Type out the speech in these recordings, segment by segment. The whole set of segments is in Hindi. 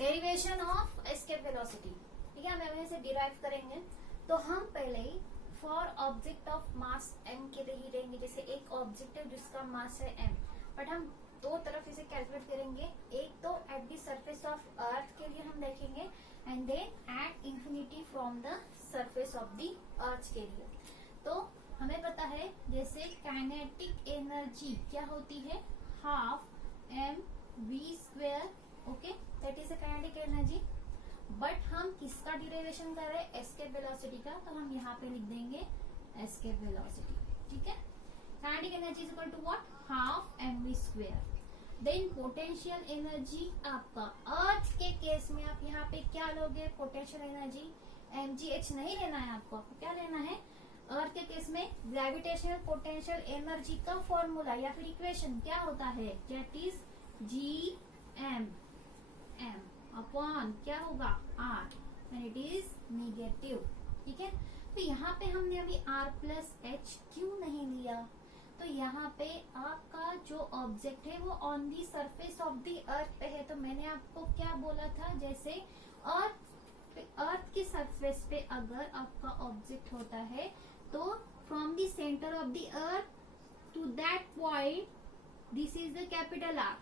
डेरिवेशन ऑफ एस्केप वेलोसिटी, ठीक है, हम ऐसे डिराइव करेंगे। तो हम पहले ही for object of mass m के लिए ही लेंगे। जैसे एक ऑब्जेक्ट है जिसका मास है m, बट हम दो तरफ इसे कैलकुलेट करेंगे। एक तो at the surface of earth के लिए हम देखेंगे and then at infinity from the surface of the earth के लिए। तो हमें पता है जैसे काइनेटिक एनर्जी क्या होती है, half mv², okay, that is a kinetic energy. But हम किसका डिराइवेशन कर रहे हैं, एस्केप वेलोसिटी का, तो हम यहाँ पे लिख देंगे एस्केप वेलोसिटी, ठीक है। Kinetic energy is equal to what, half mv²। Then potential energy आपका अर्थ के केस में आप यहाँ पे क्या लोगे, पोटेंशियल एनर्जी mgh नहीं लेना है आपको क्या लेना है, अर्थ के केस में ग्रेविटेशनल पोटेंशियल एनर्जी का फॉर्मूला या फिर इक्वेशन क्या होता है, दैट इज gm अपॉन क्या होगा r, and it is negative, ठीक है। तो यहाँ पे हमने अभी r+h क्यों नहीं लिया, तो यहाँ पे आपका जो ऑब्जेक्ट है वो on the surface of the earth पे है। तो मैंने आपको क्या बोला था, जैसे अर्थ की सरफेस पे अगर आपका ऑब्जेक्ट होता है तो from the centre of the earth to that point this is the capital R,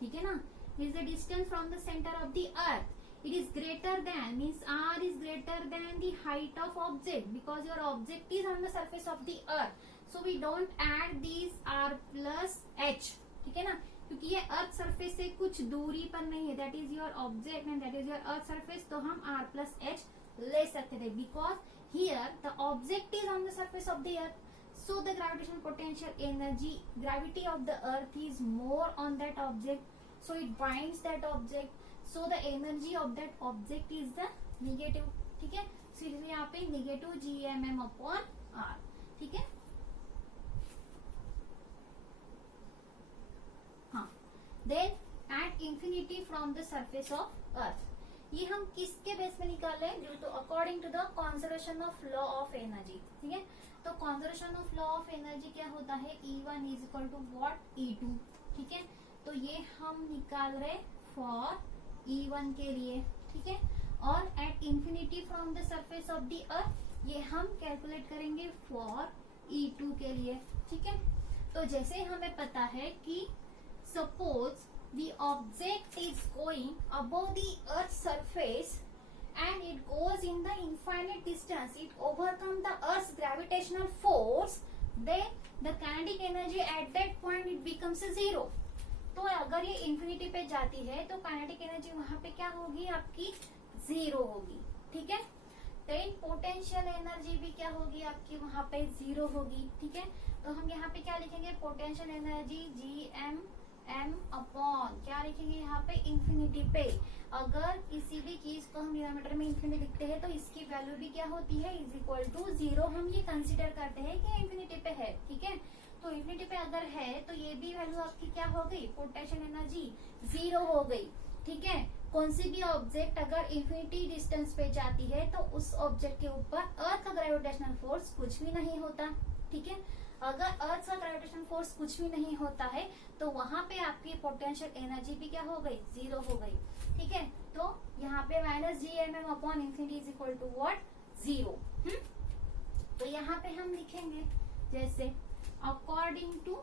ठीक है ना, is the distance from the center of the earth. It is greater than, means r is greater than the height of object because your object is on the surface of the earth. So we don't add these r+h, ठीक है ना, क्योंकि ये अर्थ सरफेस से कुछ दूरी पर नहीं है, that is your object and that is your earth surface. तो हम r+h ले सकते थे because here the object is on the surface of the earth, so the gravitational potential energy, gravity of the earth is more on that object, so it binds that object, so the energy of that object is the negative, ठीक है। so इसलिए यहाँ पे नेगेटिव gmm अपॉन r, ठीक है। हाँ, then at infinity from the surface of earth, ये हम किसके बेस में निकाले, due to according to the conservation of law of energy, ठीक है। तो conservation of law of energy क्या होता है, E1 is equal to what, E2, ठीक है। तो ये हम निकाल रहे फॉर E1 के लिए, ठीक है। और eight infinity from the surface of the अर्थ ये हम कैलकुलेट करेंगे फॉर E2 के लिए, ठीक है। तो जैसे हमें पता है कि suppose the object is going above the earth's surface and it goes in the infinite distance, it overcomes the earth's gravitational force, then the kinetic energy at that point it becomes a zero. तो अगर ये इंफिनिटी पे जाती है तो काइनेटिक एनर्जी वहां पे क्या होगी, आपकी जीरो होगी, ठीक है। देन पोटेंशियल एनर्जी भी क्या होगी, आपकी वहां पे जीरो होगी, ठीक है। तो हम यहाँ पे क्या लिखेंगे, potential energy gm m upon क्या लिखेंगे यहाँ पे, इंफिनिटी पे। अगर किसी भी चीज को हम डिनोमिनेटर में इंफिनिटी लिखते हैं तो इसकी वैल्यू भी क्या होती है, इज इक्वल टू जीरो। हम ये कंसीडर करते हैं कि इंफिनिटी पे है, ठीक है। तो इंफिनिटी पे अगर है तो ये भी वैल्यू आपकी क्या हो गई, पोटेंशियल एनर्जी जीरो हो गई, ठीक है। कौन सी भी ऑब्जेक्ट अगर इंफिनिटी डिस्टेंस पे जाती है तो उस ऑब्जेक्ट के ऊपर अर्थ का ग्रेविटेशनल फोर्स कुछ भी नहीं होता, ठीक है। अगर अर्थ का ग्रेविटेशनल फोर्स कुछ भी नहीं होता है तो वहां पे आपकी पोटेंशियल एनर्जी भी क्या हो गई, जीरो हो गई, ठीक है। तो यहाँ पे -gmm upon infinity is equal to what, zero. तो यहाँ पे हम लिखेंगे जैसे according to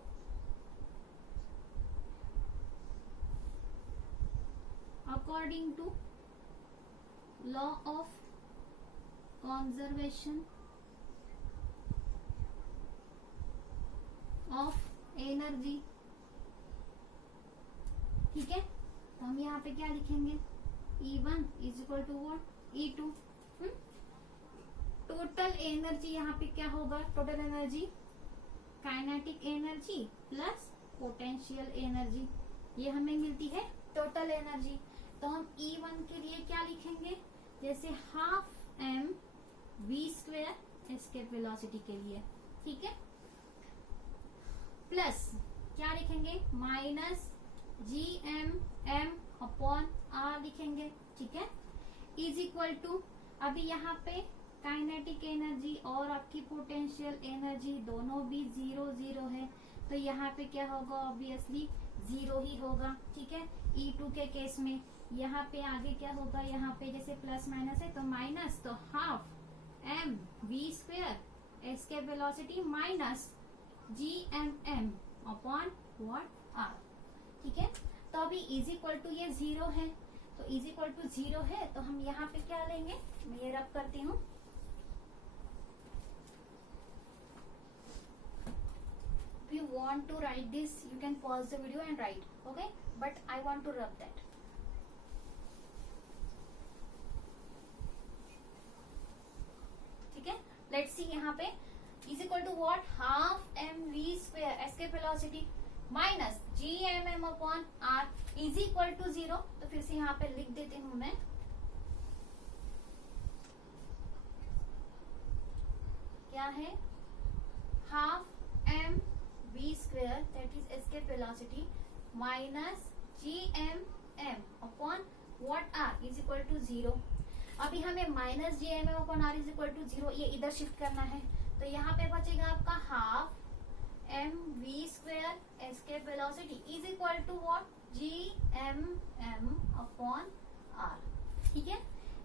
law of conservation of energy, ठीक है। तो हम यहाँ पे क्या लिखेंगे, E1 is equal to what, E2। Total energy यहाँ पे क्या होगा, total energy kinetic energy plus potential energy, ये हमें मिलती है टोटल एनर्जी। तो हम E1 के लिए क्या लिखेंगे, जैसे हाफ mv² एस्केप वेलोसिटी के लिए, ठीक है, प्लस क्या लिखेंगे, -gmm अपॉन r लिखेंगे, ठीक है, इज इक्वल टू, अभी यहाँ पे काइनेटिक एनर्जी और आपकी पोटेंशियल एनर्जी दोनों भी 0 0 है, तो यहाँ पे क्या होगा, ऑब्वियसली 0 ही होगा, ठीक है। E2 के केस में यहाँ पे आगे क्या होगा, यहाँ पे जैसे प्लस माइनस है तो माइनस, तो half m v square escape velocity minus G M m upon what R, ठीक है। तो अभी इज इक्वल टू ये 0 है, तो इज इक्वल टू 0 है तो हम यहाँ पे क्या लेंगे, मैं ये रब करती हूँ। If you want to write this, you can pause the video and write, okay? But I want to rub that. ठीक है, let's see यहाँ पे is equal to what, half mv square escape velocity minus G M m upon R is equal to 0। तो फिर से यहाँ पे लिख देती हूँ मैं, क्या है, half m v square that is escape velocity minus G M m upon what R is equal to 0। अभी हमें minus G M m upon R is equal to 0 ये इधर शिफ्ट करना है, तो यहाँ पे बचेगा आपका half m v square escape velocity is equal to what, G M m upon R, ठीक है,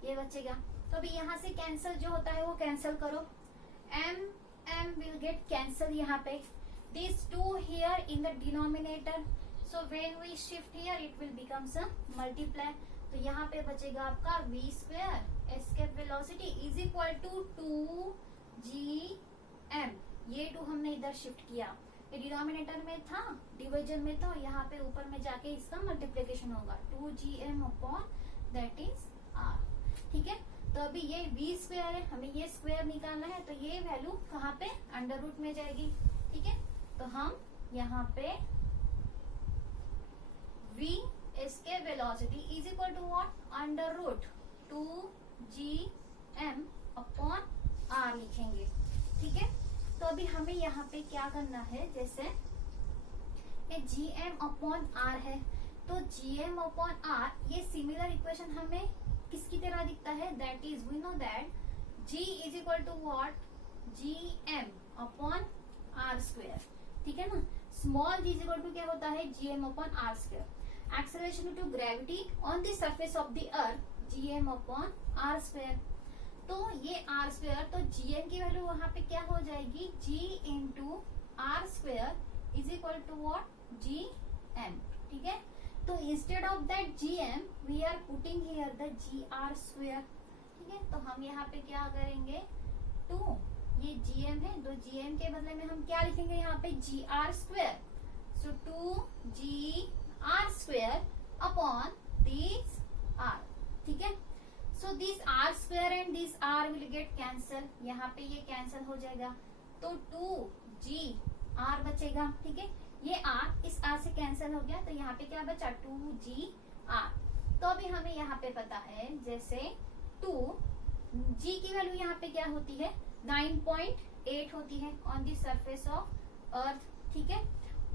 ये बचेगा। तो अभी यहाँ से कैंसिल जो होता है वो कैंसिल करो, m m will get cancel यहाँ पे, this two here in the denominator, so when we shift here it will becomes a multiply. तो यहाँ पे बचेगा आपका v square escape velocity is equal to 2 G M, ये 2 हमने इधर शिफ्ट किया, ये डिनोमिनेटर में था, डिवीजन में था, यहाँ पे ऊपर में जाके इसका मल्टीप्लिकेशन होगा 2 G M upon that is R, ठीक है। तो अभी ये वी स्क्वायर है, हमें ये स्क्वायर निकालना है, तो ये वैल्यू कहाँ पे, अंडर रूट में जाएगी, ठीक है। तो हम यहाँ पे v escape velocity is equal to what, under root 2 G M upon R लिखेंगे, ठीक है। तो अभी हमें यहाँ पे क्या करना है, जैसे ये जी एम अपॉन आर है, तो जी एम अपॉन आर ये सिमिलर इक्वेशन हमें किसकी तरह दिखता है, that is we know that g is equal to what, G M upon R square, ठीक है ना। Small g is equal to क्या होता है, G M upon R square. Acceleration due to gravity on the surface of the earth, G M upon R square. तो ये आर स्क्वेयर, तो जी एम की वैल्यू वहां पे क्या हो जाएगी, G into R square is equal to what, G M, ठीक है। तो instead of that G M we are putting here the G R square, ठीक है। तो हम यहाँ पे क्या करेंगे, 2 ये जी एम है, तो जी एम के बदले में हम क्या लिखेंगे यहाँ पे, G R square, so 2 G R square upon this R, ठीक है। So this R square and this R will get cancel, यहाँ पे ये कैंसल हो जाएगा, तो 2 जी आर बचेगा, ठीक है। ये आर इस आर से कैंसल हो गया, तो यहाँ पे क्या बचा, 2 जी आर। तो अभी हमें यहाँ पे पता है, जैसे 2 जी की वैल्यू यहाँ पे क्या होती है, 9.8 होती है ऑन द सरफेस ऑफ अर्थ, ठीक है।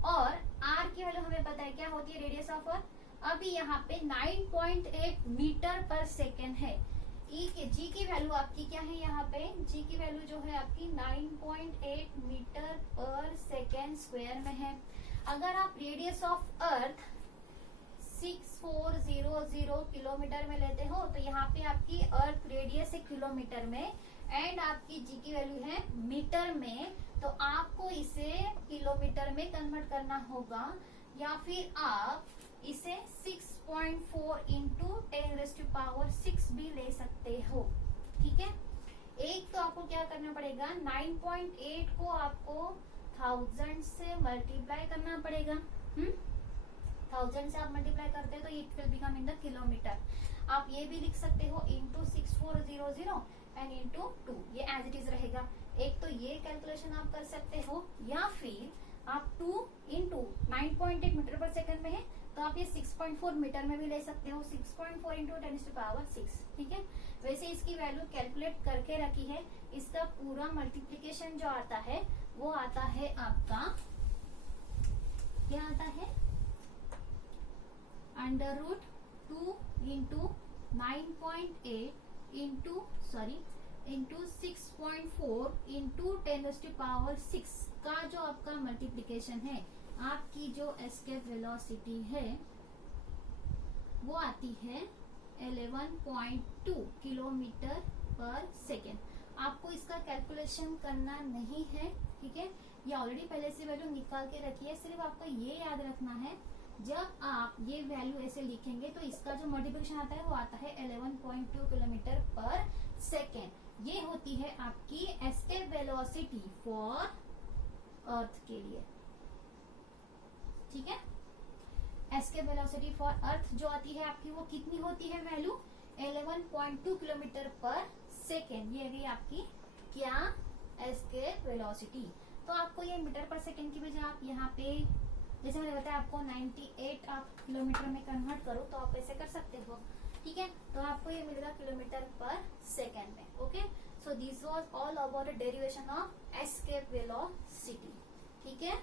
और आर की वैल्यू हमें पता है क्या होती है, रेडियस ऑफ अर्थ। अभी यहाँ पे 9.8 मीटर पर सेकेंड है, जी की वैल्यू आपकी क्या है, यहाँ पे जी की वैल्यू जो है आपकी 9.8 मीटर पर सेकेंड स्क्वायर में है। अगर आप रेडियस ऑफ अर्थ 6400 किलोमीटर में लेते हो, तो यहाँ पे आपकी अर्थ रेडियस है किलोमीटर में एंड आपकी जी की वैल्यू है मीटर में, तो आपको इसे किलोमीटर में कन्वर्ट करना होगा, या फिर आप इसे 6.4 इंटू 10⁻⁶ भी ले सकते हो, ठीक है। एक तो आपको क्या करना पड़ेगा, 9.8 को आपको 1000 से मल्टीप्लाई करना पड़ेगा, 1000 से आप मल्टीप्लाई करते हो तो it will become in the kilometre. आप ये भी लिख सकते हो इंटू 6400 एंड इंटू 2, ये एज इट इज रहेगा। एक तो ये कैलकुलेशन आप कर सकते हो, या फिर आप 2 इंटू 9.8 मीटर पर सेकंड में है, तो आप ये 6.4 मीटर में भी ले सकते हो, 6.4 इंटू 10⁻⁶, ठीक है। वैसे इसकी वैल्यू कैलकुलेट करके रखी है, इसका पूरा मल्टीप्लीकेशन जो आता है वो आता है आपका, क्या आता है, under root 2 into 9.8 into 6.4 into 10⁻⁶ का जो आपका मल्टीप्लीकेशन है आपकी जो एस्केप वेलोसिटी है वो आती है 11.2 किलोमीटर पर सेकेंड। आपको इसका कैलकुलेशन करना नहीं है, ठीक है, ये ऑलरेडी पहले से वैल्यू निकाल के रखी है। सिर्फ आपको ये याद रखना है जब आप ये वैल्यू ऐसे लिखेंगे तो इसका जो मल्टीप्लिकेशन आता है वो आता है 11.2 किलोमीटर पर सेकेंड। ये होती है आपकी एस्केप वेलोसिटी फॉर अर्थ के लिए, ठीक है। एस्केप वेलोसिटी फॉर अर्थ जो आती है आपकी वो कितनी होती है वैल्यू 11.2 किलोमीटर पर सेकेंड। ये गई आपकी क्या एस्केप वेलोसिटी। तो आपको ये मीटर पर सेकेंड की बजाय आप यहाँ पे जैसे मैंने बताया आपको 98 आप किलोमीटर में कन्वर्ट करो तो आप ऐसे कर सकते हो, ठीक है। तो आपको ये मिलेगा किलोमीटर पर सेकेंड में। Okay, so this was all about the derivation of escape velocity, ठीक है।